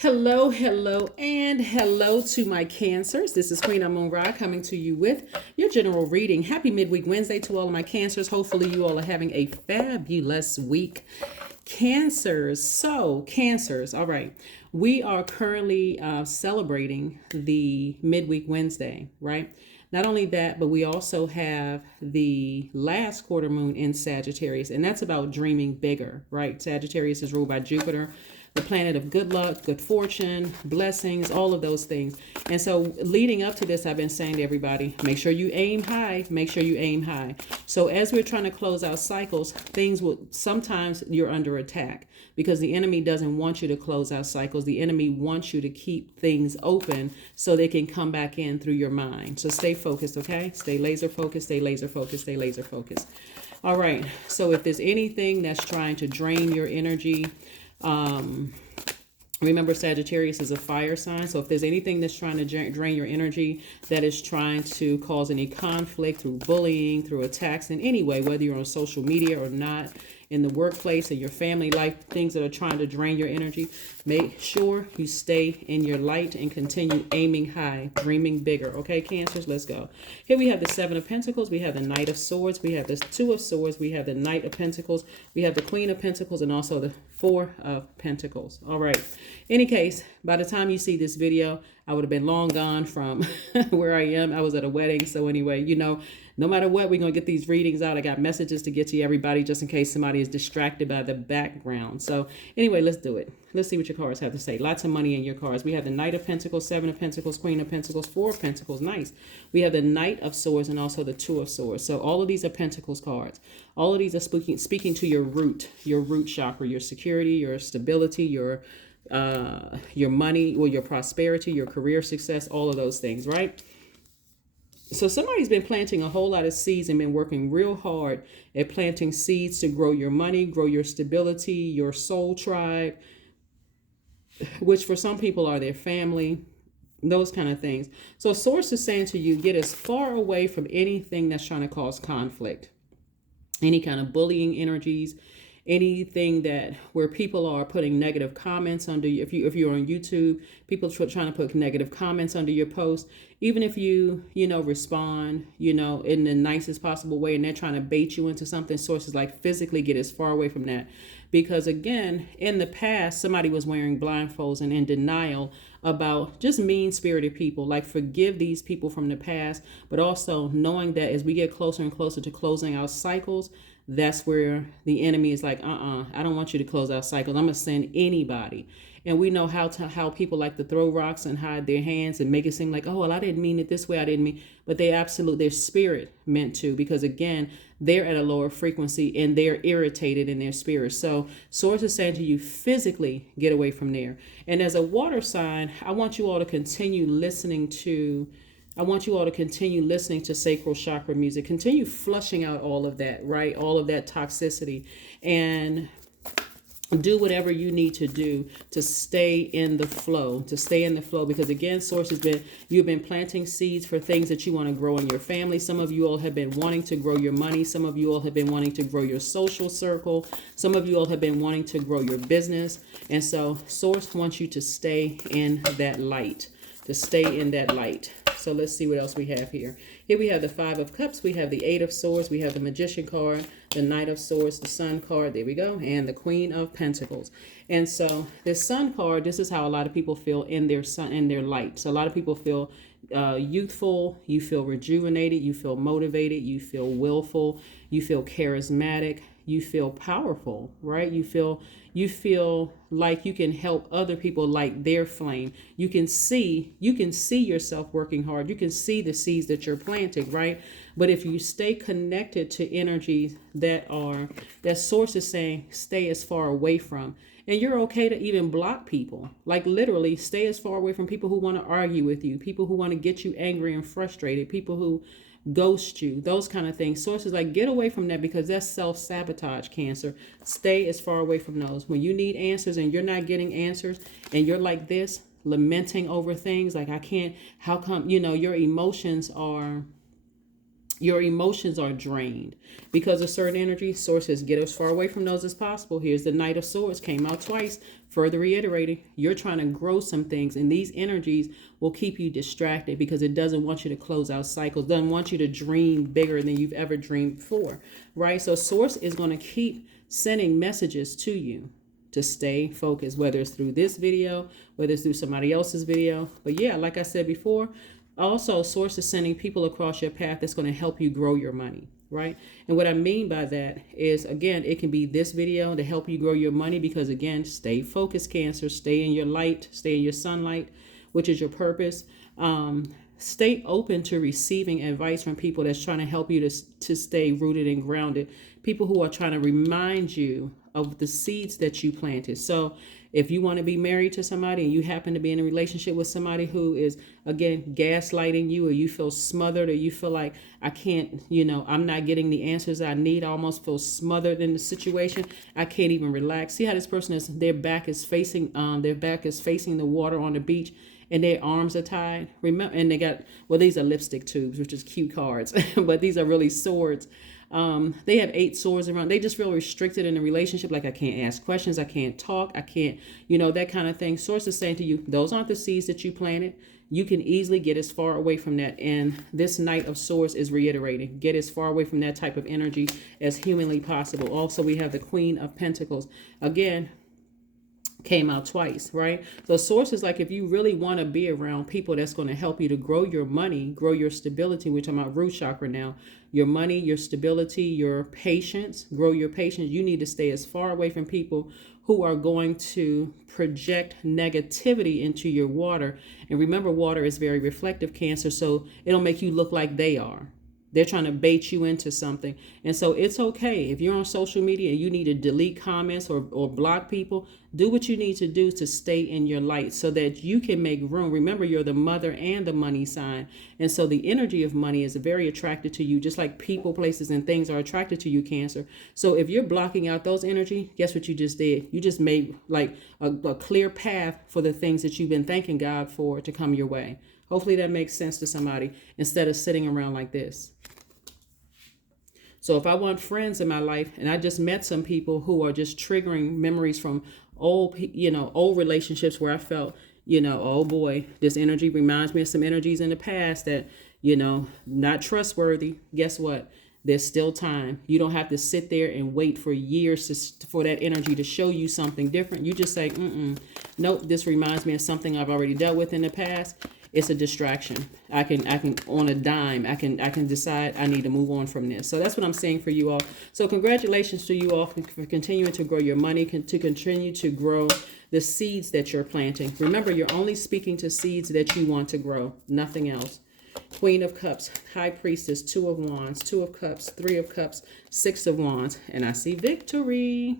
Hello, hello, and hello to my Cancers. This is Queen Moon Ra coming to you with your general reading. Happy Midweek Wednesday to all of my Cancers. Hopefully, you all are having a fabulous week. Cancers. So, Cancers. All right. We are currently celebrating the Midweek Wednesday, right? Not only that, but we also have the last quarter moon in Sagittarius, and that's about dreaming bigger, right? Sagittarius is ruled by Jupiter, the planet of good luck, good fortune, blessings, all of those things. And so leading up to this, I've been saying to everybody, make sure you aim high, make sure you aim high. So as we're trying to close out cycles, things will, sometimes you're under attack because the enemy doesn't want you to close out cycles. The enemy wants you to keep things open so they can come back in through your mind. So stay focused, okay? Stay laser focused, stay laser focused, stay laser focused. All right. So if there's anything that's trying to drain your energy, remember Sagittarius is a fire sign. So if there's anything that's trying to drain your energy, that is trying to cause any conflict through bullying, through attacks in any way, whether you're on social media or not, in the workplace, in your family life, things that are trying to drain your energy, make sure you stay in your light and continue aiming high, dreaming bigger. Okay, Cancers, let's go. Here we have the Seven of Pentacles. We have the Knight of Swords. We have the Two of Swords. We have the Knight of Pentacles. We have the Queen of Pentacles and also the Four of Pentacles. All right. Any case, by the time you see this video, I would have been long gone from where I am. I was at a wedding. So anyway, no matter what, we're going to get these readings out. I got messages to get to everybody just in case somebody is distracted by the background. So anyway, let's do it. Let's see what your cards have to say. Lots of money in your cards. We have the Knight of Pentacles, Seven of Pentacles, Queen of Pentacles, Four of Pentacles. Nice. We have the Knight of Swords and also the Two of Swords. So all of these are Pentacles cards. All of these are speaking to your root chakra, your security, your stability, your money, or your prosperity, your career success, all of those things, right? So somebody's been planting a whole lot of seeds and been working real hard at planting seeds to grow your money, grow your stability, your soul tribe, which for some people are their family, those kind of things. So Source is saying to you, get as far away from anything that's trying to cause conflict, any kind of bullying energies, anything that where people are putting negative comments under you. If you're on YouTube, people trying to put negative comments under your post, even if you respond in the nicest possible way, and they're trying to bait you into something, Sources like physically get as far away from that. Because again, in the past, somebody was wearing blindfolds and in denial about just mean-spirited people. Like, forgive these people from the past, but also knowing that as we get closer and closer to closing out cycles, that's where the enemy is like, I don't want you to close out cycles. I'm going to send anybody. And we know how people like to throw rocks and hide their hands and make it seem like, oh, well, I didn't mean it this way. I didn't mean, but their spirit meant to, because again, they're at a lower frequency and they're irritated in their spirit. So Source is saying to you, physically get away from there. And as a water sign, I want you all to continue listening to sacral chakra music. Continue flushing out all of that, right? All of that toxicity, and do whatever you need to do to stay in the flow, because again, Source you've been planting seeds for things that you want to grow in your family. Some of you all have been wanting to grow your money. Some of you all have been wanting to grow your social circle. Some of you all have been wanting to grow your business. And so Source wants you to stay in that light, So let's see what else we have here. Here we have the Five of Cups. We have the Eight of Swords. We have the Magician card, the Knight of Swords, the Sun card. There we go. And the Queen of Pentacles. And so this Sun card, this is how a lot of people feel in their sun, in their light. So a lot of people feel youthful. You feel rejuvenated. You feel motivated. You feel willful. You feel charismatic. You feel powerful, right? You feel like you can help other people light their flame. You can see yourself working hard. You can see the seeds that you're planting, right? But if you stay connected to energies that Source is saying stay as far away from, and you're okay to even block people, like literally stay as far away from people who want to argue with you, people who want to get you angry and frustrated, people who ghost you, those kind of things. Sources like, get away from that, because that's self-sabotage, Cancer. Stay as far away from those. When you need answers and you're not getting answers and you're like this, lamenting over things like, I can't, how come, your emotions are Your emotions are drained because of certain energy. Source says get as far away from those as possible. Here's the Knight of Swords, came out twice, further reiterating you're trying to grow some things, and these energies will keep you distracted because it doesn't want you to close out cycles, doesn't want you to dream bigger than you've ever dreamed before, right? So source is going to keep sending messages to you to stay focused, whether it's through this video, whether it's through somebody else's video. But yeah, like I said before, also source is sending people across your path that's going to help you grow your money, right? And what I mean by that is, again, it can be this video to help you grow your money because, again, stay focused, Cancer. Stay in your light, stay in your sunlight, which is your purpose. Stay open to receiving advice from people that's trying to help you to stay rooted and grounded. People who are trying to remind you of the seeds that you planted. So if you want to be married to somebody and you happen to be in a relationship with somebody who is, again, gaslighting you, or you feel smothered, or you feel like I can't, I'm not getting the answers I need. I almost feel smothered in the situation. I can't even relax. See how this person is, their back is facing the water on the beach, and their arms are tied. Remember, and they got, well, these are lipstick tubes, which is cute cards, but these are really swords. They have 8 swords around. They just feel restricted in the relationship. Like, I can't ask questions. I can't talk. I can't, that kind of thing. Source is saying to you, those aren't the seeds that you planted. You can easily get as far away from that. And this Knight of Swords is reiterating, get as far away from that type of energy as humanly possible. Also, we have the Queen of Pentacles. Again, came out twice, right? So source is like, if you really want to be around people that's going to help you to grow your money, grow your stability, we're talking about root chakra now, your money, your stability, your patience, grow your patience, you need to stay as far away from people who are going to project negativity into your water. And remember, water is very reflective, Cancer, so it'll make you look like they are. They're trying to bait you into something. And so it's okay if you're on social media and you need to delete comments or block people, do what you need to do to stay in your light so that you can make room. Remember, you're the mother and the money sign. And so the energy of money is very attracted to you, just like people, places, and things are attracted to you, Cancer. So if you're blocking out those energy, guess what you just did? You just made like a clear path for the things that you've been thanking God for to come your way. Hopefully that makes sense to somebody instead of sitting around like this. So if I want friends in my life, and I just met some people who are just triggering memories from old relationships where I felt, oh boy, this energy reminds me of some energies in the past that, not trustworthy. Guess what? There's still time. You don't have to sit there and wait for years for that energy to show you something different. You just say, nope, this reminds me of something I've already dealt with in the past. It's a distraction. I can on a dime, I can decide I need to move on from this. So that's what I'm saying for you all. So congratulations to you all for continuing to grow your money, to continue to grow the seeds that you're planting. Remember, you're only speaking to seeds that you want to grow, nothing else. Queen of Cups, High Priestess, 2 of Wands, 2 of Cups, 3 of Cups, 6 of Wands, and I see victory.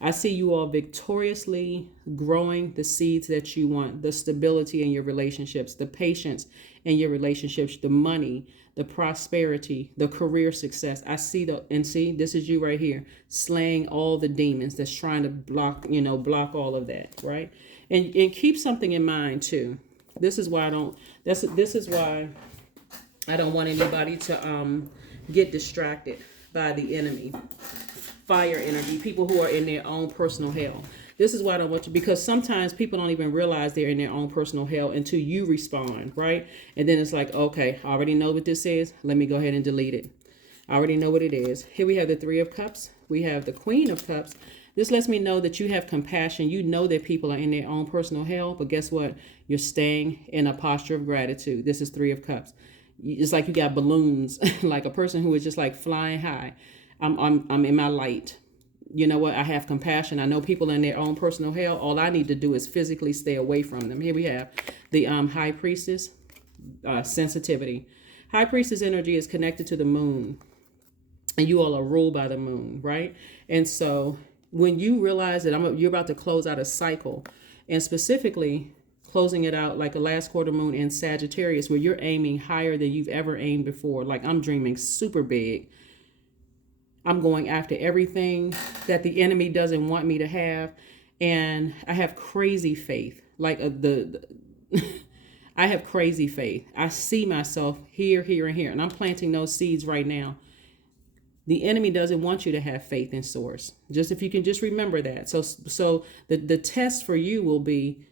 I see you all victoriously growing the seeds that you want, the stability in your relationships, the patience in your relationships, the money, the prosperity, the career success. I see this is you right here, slaying all the demons that's trying to block all of that, right? And keep something in mind too. This is why I don't want anybody to get distracted by the enemy. Fire energy, people who are in their own personal hell. This is why I don't want you, because sometimes people don't even realize they're in their own personal hell until you respond, right? And then it's like, okay, I already know what this is. Let me go ahead and delete it. I already know what it is. Here we have the 3 of Cups. We have the Queen of Cups. This lets me know that you have compassion. You know that people are in their own personal hell, but guess what? You're staying in a posture of gratitude. This is 3 of Cups. It's like you got balloons, like a person who is just like flying high. I'm in my light. You know what? I have compassion. I know people in their own personal hell. All I need to do is physically stay away from them. Here we have the High Priestess, sensitivity. High Priestess energy is connected to the moon, and you all are ruled by the moon, right? And so when you realize that you're about to close out a cycle, and specifically closing it out like a last quarter moon in Sagittarius, where you're aiming higher than you've ever aimed before. Like, I'm dreaming super big. I'm going after everything that the enemy doesn't want me to have. And I have crazy faith. Like I have crazy faith. I see myself here, here, and here, and I'm planting those seeds right now. The enemy doesn't want you to have faith in source. Just if you can just remember that. So the test for you will be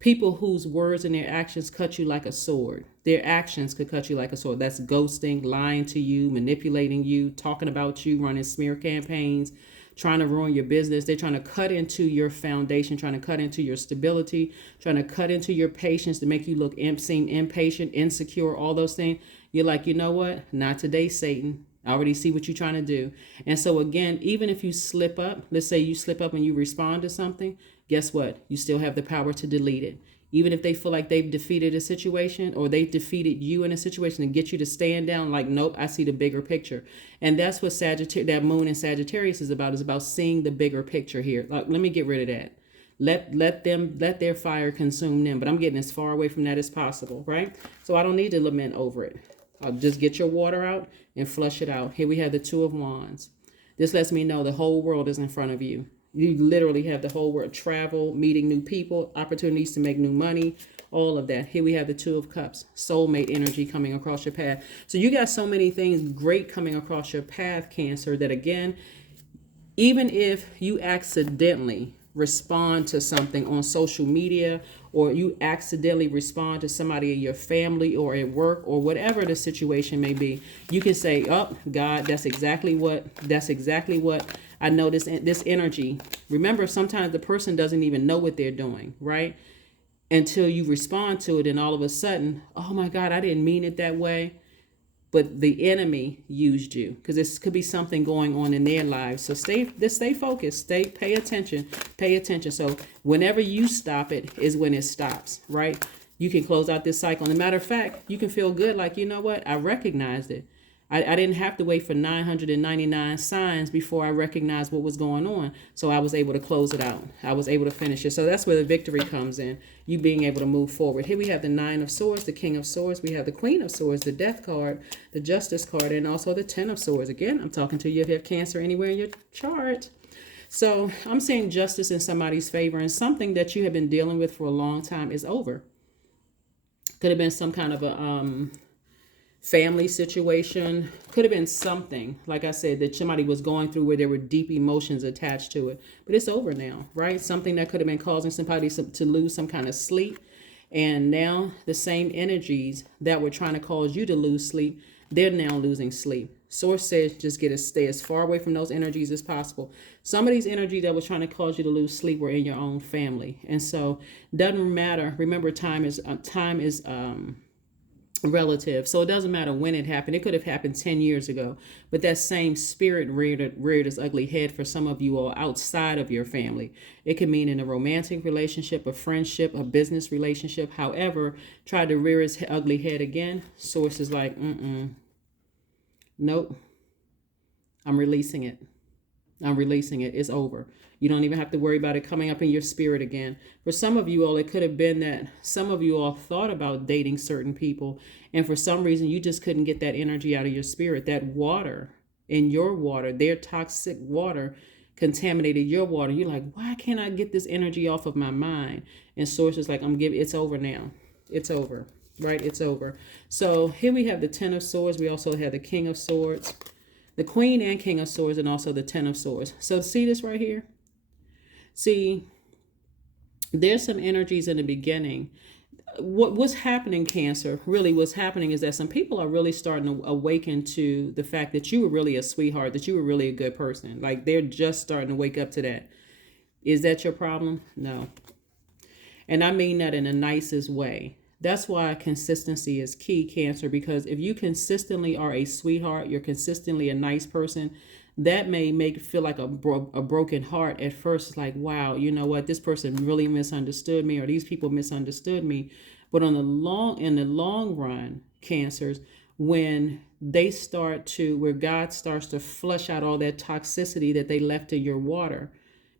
people whose words and their actions cut you like a sword. Their actions could cut you like a sword. That's ghosting, lying to you, manipulating you, talking about you, running smear campaigns, trying to ruin your business. They're trying to cut into your foundation, trying to cut into your stability, trying to cut into your patience to make you look seem impatient, insecure, all those things. You're like, you know what? Not today, Satan. I already see what you're trying to do. And so again, even if you slip up, let's say you slip up and you respond to something, guess what? You still have the power to delete it. Even if they feel like they've defeated a situation or they've defeated you in a situation and get you to stand down, like, nope, I see the bigger picture. And that's what that moon in Sagittarius is about seeing the bigger picture here. Like, let me get rid of that. Let their fire consume them. But I'm getting as far away from that as possible, right? So I don't need to lament over it. I'll just get your water out and flush it out. Here we have the Two of Wands. This lets me know the whole world is in front of you. You literally have the whole world. Travel, meeting new people, opportunities to make new money, all of that. Here we have the Two of Cups, soulmate energy coming across your path. So you got so many things great coming across your path, Cancer, that again, even if you accidentally respond to something on social media, or you accidentally respond to somebody in your family or at work or whatever the situation may be, you can say, oh, God, that's exactly what I know, this energy. Remember, sometimes the person doesn't even know what they're doing, right? Until you respond to it, and all of a sudden, oh my God, I didn't mean it that way. But the enemy used you, because this could be something going on in their lives. So stay focused, pay attention. So whenever you stop it is when it stops, right? You can close out this cycle. And as a matter of fact, you can feel good, like, you know what? I recognized it. I didn't have to wait for 999 signs before I recognized what was going on. So I was able to close it out. I was able to finish it. So that's where the victory comes in, you being able to move forward. Here we have the Nine of Swords, the King of Swords. We have the Queen of Swords, the Death card, the Justice card, and also the Ten of Swords. Again, I'm talking to you if you have Cancer anywhere in your chart. So I'm seeing justice in somebody's favor, and something that you have been dealing with for a long time is over. Could have been some kind of a family situation, could have been something, like I said, that somebody was going through where there were deep emotions attached to it, but it's over now, right? Something that could have been causing somebody to lose some kind of sleep, and now the same energies that were trying to cause you to lose sleep, they're now losing sleep. Source says just stay as far away from those energies as possible. Some of these energies that was trying to cause you to lose sleep were in your own family, and so doesn't matter. Remember, time is relative. So it doesn't matter when it happened. It could have happened 10 years ago, but that same spirit reared its ugly head for some of you all outside of your family. It could mean in a romantic relationship, a friendship, a business relationship. However, tried to rear its ugly head again. Source is like, nope, I'm releasing it. It's over. You don't even have to worry about it coming up in your spirit again. For some of you all, it could have been that some of you all thought about dating certain people, and for some reason you just couldn't get that energy out of your spirit. That water in your water, their toxic water, contaminated your water. You're like, why can't I get this energy off of my mind? And Source is like, it's over now. It's over, right? It's over. So here we have the Ten of Swords. We also have the King of Swords, the Queen and King of Swords, and also the Ten of Swords. So see this right here? See, there's some energies in the beginning. What's happening, Cancer, really what's happening is that some people are really starting to awaken to the fact that you were really a sweetheart, that you were really a good person. Like, they're just starting to wake up to that. Is that your problem? No. And I mean that in the nicest way. That's why consistency is key, Cancer, because if you consistently are a sweetheart, you're consistently a nice person, that may make it feel like a broken heart at first. It's like, wow, you know what? This person really misunderstood me, or these people misunderstood me. But in the long run, Cancers, when where God starts to flush out all that toxicity that they left in your water,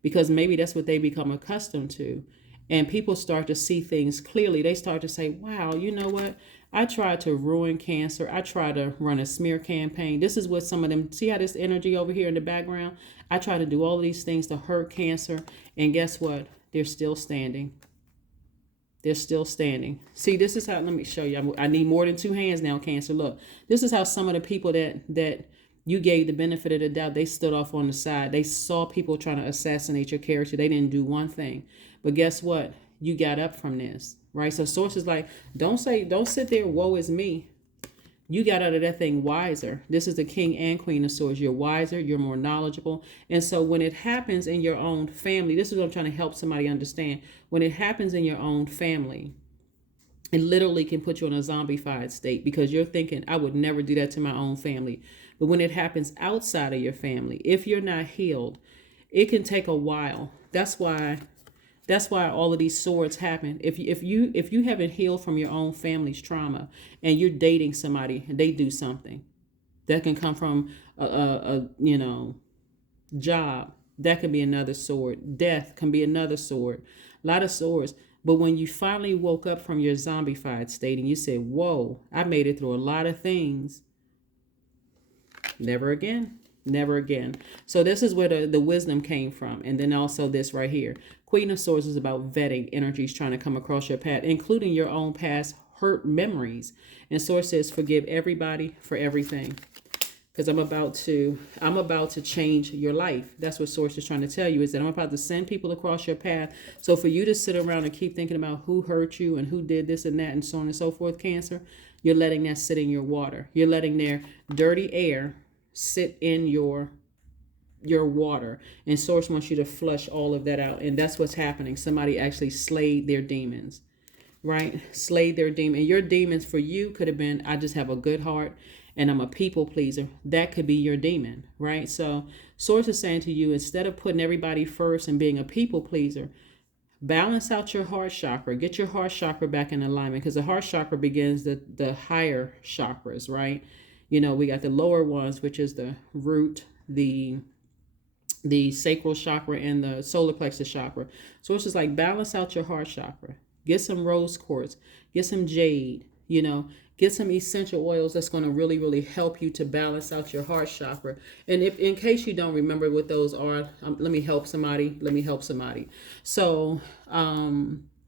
because maybe that's what they become accustomed to, and people start to see things clearly, they start to say, wow, you know what? I tried to ruin Cancer. I tried to run a smear campaign. This is what some of them, see how this energy over here in the background? I tried to do all of these things to hurt Cancer. And guess what? They're still standing. They're still standing. See, this is how, let me show you. I need more than two hands now, Cancer. Look, this is how some of the people that you gave the benefit of the doubt, they stood off on the side. They saw people trying to assassinate your character. They didn't do one thing. But guess what? You got up from this, right? So source is like, don't sit there, woe is me. You got out of that thing wiser. This is the King and Queen of Swords. You're wiser, you're more knowledgeable. And so when it happens in your own family, this is what I'm trying to help somebody understand. When it happens in your own family, it literally can put you in a zombified state because you're thinking, I would never do that to my own family. But when it happens outside of your family, if you're not healed, it can take a while. That's why all of these swords happen. If you haven't healed from your own family's trauma and you're dating somebody and they do something, that can come from a job. That can be another sword. Death can be another sword. A lot of swords. But when you finally woke up from your zombified state and you said, whoa, I made it through a lot of things. Never again. Never again. So this is where the wisdom came from. And then also this right here. Queen of Swords is about vetting energies trying to come across your path, including your own past hurt memories. And Source says, forgive everybody for everything. Because I'm about to change your life. That's what Source is trying to tell you, is that I'm about to send people across your path. So for you to sit around and keep thinking about who hurt you and who did this and that and so on and so forth, Cancer, you're letting that sit in your water. You're letting their dirty air sit in your water, and Source wants you to flush all of that out. And that's what's happening. Somebody actually slayed their demons, right? Slayed their demon. And your demons for you could have been, I just have a good heart and I'm a people pleaser. That could be your demon, right? So Source is saying to you, instead of putting everybody first and being a people pleaser, balance out your heart chakra. Get your heart chakra back in alignment, because the heart chakra begins the higher chakras, right? We got the lower ones, which is the root, the sacral chakra, and the solar plexus chakra. So it's just like, balance out your heart chakra. Get some rose quartz. Get some jade. Get some essential oils that's going to really, really help you to balance out your heart chakra. And if, in case you don't remember what those are, let me help somebody. So,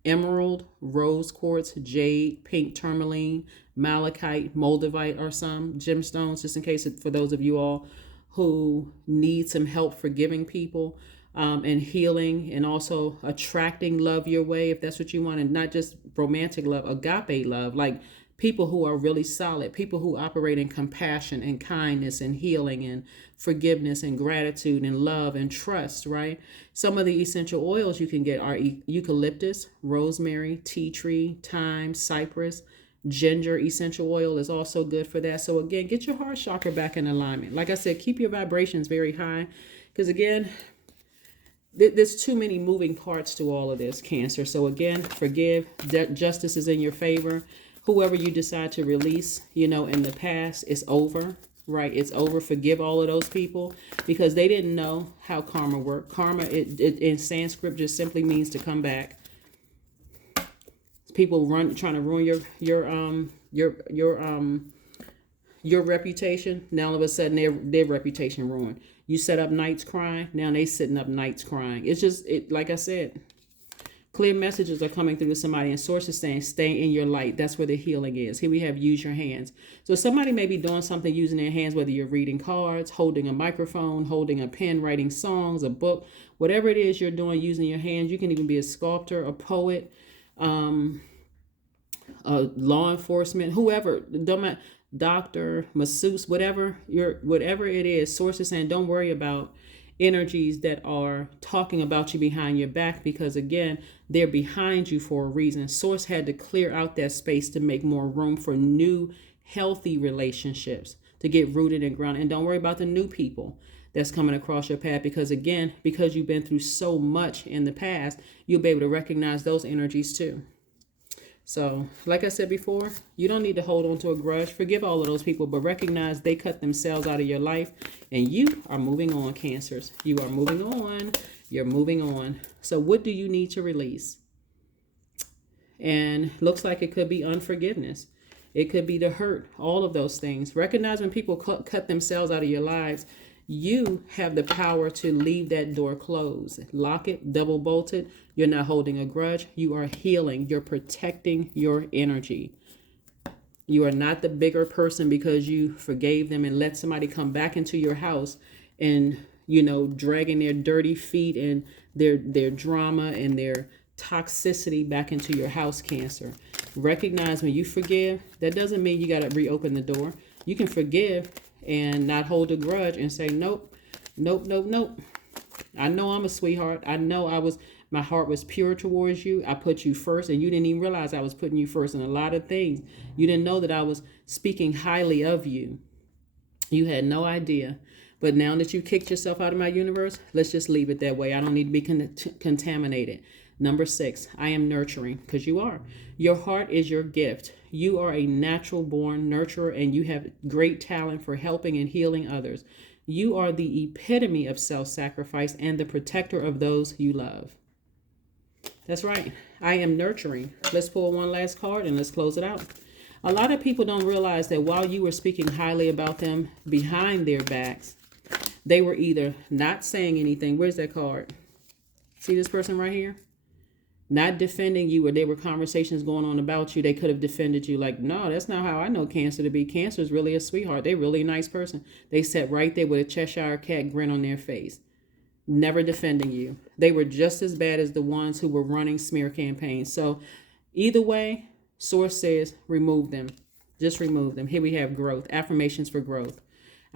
emerald, rose quartz, jade, pink tourmaline, malachite, moldavite are some gemstones, just in case, for those of you all who need some help forgiving people and healing, and also attracting love your way, if that's what you want, and not just romantic love, agape love, like people who are really solid, people who operate in compassion and kindness and healing and forgiveness and gratitude and love and trust, right? Some of the essential oils you can get are eucalyptus, rosemary, tea tree, thyme, cypress. Ginger essential oil is also good for that. So again, get your heart chakra back in alignment. Like I said, keep your vibrations very high, because again, there's too many moving parts to all of this, Cancer. So again, forgive. Justice is in your favor. Whoever you decide to release, in the past, is over, right? It's over. Forgive all of those people, because they didn't know how karma worked. Karma, it in Sanskrit just simply means to come back. People trying to ruin your reputation. Now all of a sudden their reputation ruined. You set up nights crying. Now they sitting up nights crying. It's just, like I said, clear messages are coming through to somebody, and Source is saying, stay in your light. That's where the healing is. Here we have use your hands. So somebody may be doing something using their hands, whether you're reading cards, holding a microphone, holding a pen, writing songs, a book, whatever it is you're doing using your hands. You can even be a sculptor, a poet, law enforcement, whoever, doctor, masseuse, whatever it is. Source is saying, don't worry about energies that are talking about you behind your back, because again, they're behind you for a reason. Source had to clear out that space to make more room for new, healthy relationships to get rooted and grounded. And don't worry about the new people that's coming across your path, because again, because you've been through so much in the past, you'll be able to recognize those energies too. So, like I said before, you don't need to hold on to a grudge. Forgive all of those people, but recognize they cut themselves out of your life, and you are moving on, Cancers. You are moving on. You're moving on. So what do you need to release? And looks like it could be unforgiveness. It could be the hurt, all of those things. Recognize when people cut themselves out of your lives, You have the power to leave that door closed. Lock it, double bolt it. You're not holding a grudge. You are healing. You're protecting your energy. You are not the bigger person because you forgave them and let somebody come back into your house and, dragging their dirty feet and their drama and their toxicity back into your house, Cancer. Recognize when you forgive, that doesn't mean you got to reopen the door. You can forgive and not hold a grudge and say, nope, nope, nope, nope. I know I'm a sweetheart. I know my heart was pure towards you. I put you first, and you didn't even realize I was putting you first in a lot of things. You didn't know that I was speaking highly of you. You had no idea. But now that you kicked yourself out of my universe, let's just leave it that way. I don't need to be contaminated. Number 6, I am nurturing, because you are. Your heart is your gift. You are a natural born nurturer, and you have great talent for helping and healing others. You are the epitome of self-sacrifice and the protector of those you love. That's right. I am nurturing. Let's pull one last card and let's close it out. A lot of people don't realize that while you were speaking highly about them behind their backs, they were either not saying anything. Where's that card? See this person right here? Not defending you, or there were conversations going on about you. They could have defended you like, no, that's not how I know Cancer to be. Cancer is really a sweetheart. They're really a nice person. They sat right there with a Cheshire cat grin on their face, never defending you. They were just as bad as the ones who were running smear campaigns. So either way, Source says remove them. Just remove them. Here we have growth. Affirmations for growth.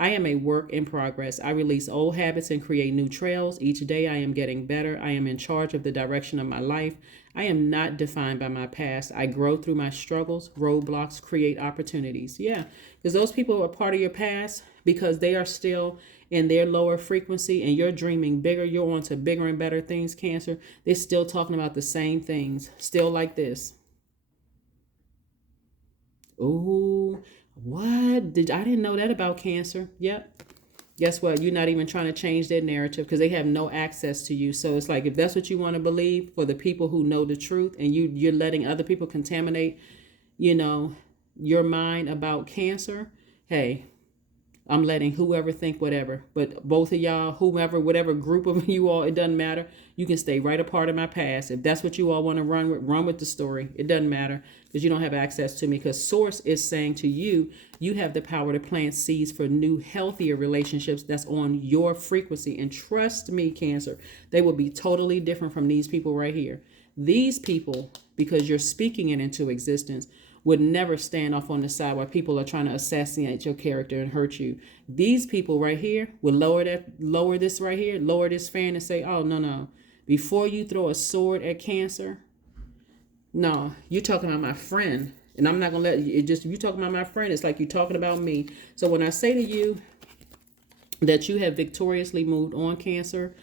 I am a work in progress. I release old habits and create new trails. Each day I am getting better. I am in charge of the direction of my life. I am not defined by my past. I grow through my struggles. Roadblocks create opportunities. Yeah, because those people are part of your past because they are still in their lower frequency and you're dreaming bigger. You're on to bigger and better things, Cancer. They're still talking about the same things. Still like this. Ooh. What? I didn't know that about Cancer. Yep. Guess what? You're not even trying to change their narrative because they have no access to you. So it's like, if that's what you want to believe, for the people who know the truth, and you're letting other people contaminate, your mind about Cancer, hey, I'm letting whoever think whatever. But both of y'all, whomever, whatever group of you all, it doesn't matter. You can stay right a part of my past. If that's what you all want to run with the story. It doesn't matter because you don't have access to me. Because Source is saying to you, you have the power to plant seeds for new, healthier relationships that's on your frequency. And trust me, Cancer, they will be totally different from these people right here. These people, because you're speaking it into existence, would never stand off on the side while people are trying to assassinate your character and hurt you. These people right here would lower this right here, lower this fan and say, oh, no. Before you throw a sword at Cancer, no, you're talking about my friend. And I'm not going to let you, you talking about my friend, it's like you're talking about me. So when I say to you that you have victoriously moved on, Cancer,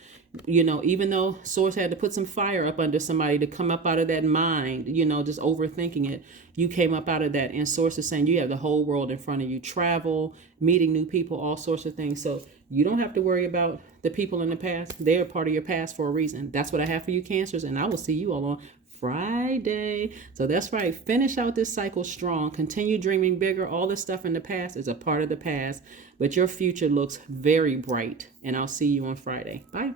even though Source had to put some fire up under somebody to come up out of that mind, just overthinking it, you came up out of that. And Source is saying you have the whole world in front of you, travel, meeting new people, all sorts of things. So you don't have to worry about the people in the past. They're part of your past for a reason. That's what I have for you, Cancers. And I will see you all on Friday. So that's right. Finish out this cycle strong. Continue dreaming bigger. All the stuff in the past is a part of the past, but your future looks very bright. And I'll see you on Friday. Bye.